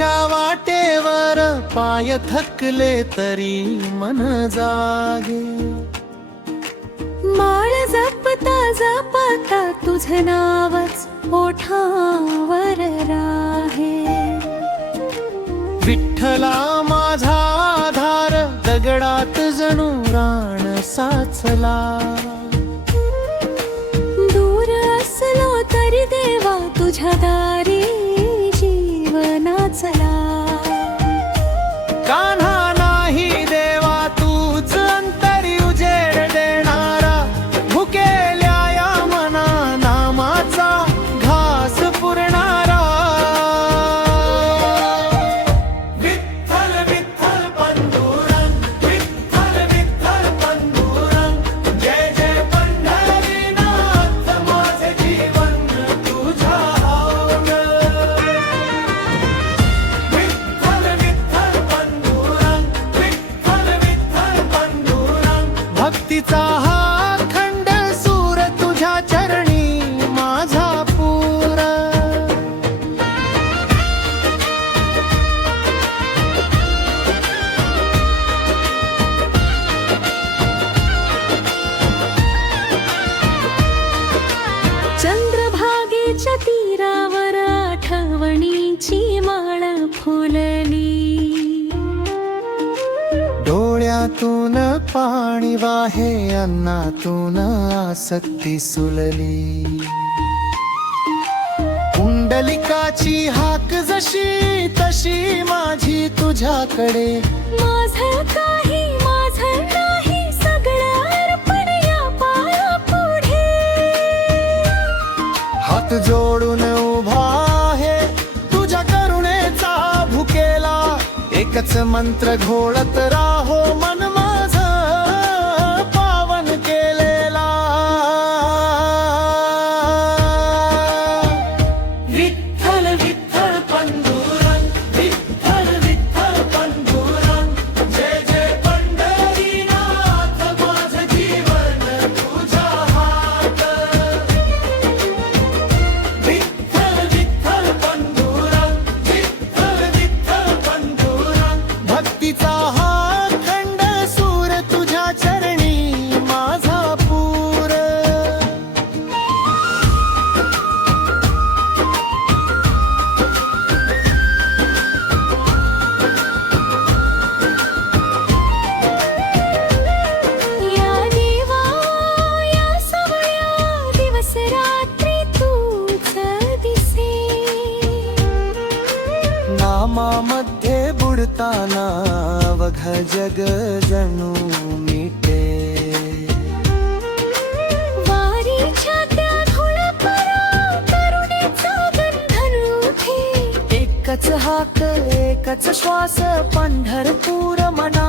देवाच्या वाटेवर पाय थकले तरी मन जागे. माळ जपता जपता तुझं नावच ओठावर राहे. विठ्ठला माझा आधार, दगडात जणू रान साचला. दूर असलो तरी देवा तुझ्या दारी जीवनाचला. कान्हा नाही देवा तूच अंतरी उजेड देणारा, भुकेल्या या मना नामाचा घास पुरणारा. विठ्ठल विठ्ठल पांडुरंग, विठ्ठल विठ्ठल पांडुरंग, जय जय पंढरीनाथ माझे जीवन तुझ्या हावल. विठ्ठल विठ्ठल पांडुरंग, विठ्ठल विठ्ठल पांडुरंग, भक्तीचा हा अखंड सूर तुझ्या चरणी माझा पूर. चंद्रभागेच्या तीरावर आठवणीची माळ फुलली. डोळ्यातून पाणी वाहे, अन्नातून आसक्ती सुलली. कुंडलिकाची हाक जशी तशी माझी तुझ्याकडे. माझं काही माझं नाही, सगळं अर्पण या पायापुढे. हात जोडून उभा आहे तुझ्या करुणेचा भुकेला. एकच मंत्र घोळत राहो मन माझं पावन केलेला. विठ्ठल विठ्ठल पांडुरंग, विठ्ठल विठ्ठल पांडुरंग, जय जय पंढरीनाथ माझं जीवन तुझ्या हात. विठ्ठल विठ्ठल पांडुरंग, विठ्ठल विठ्ठल पांडुरंग, भक्तीचा हा अखंड सूर तुझ्या चरणी माझा पूर. या देवा या सवळ्या दिवस रात्री तूच दिसे. नामामध्ये बुडताना अवघ जग जणू मिटे. वारीच्या त्या धुळपरा करुणेचा गंध उठे. एकच हाक एकच श्वास पंढरपूर मना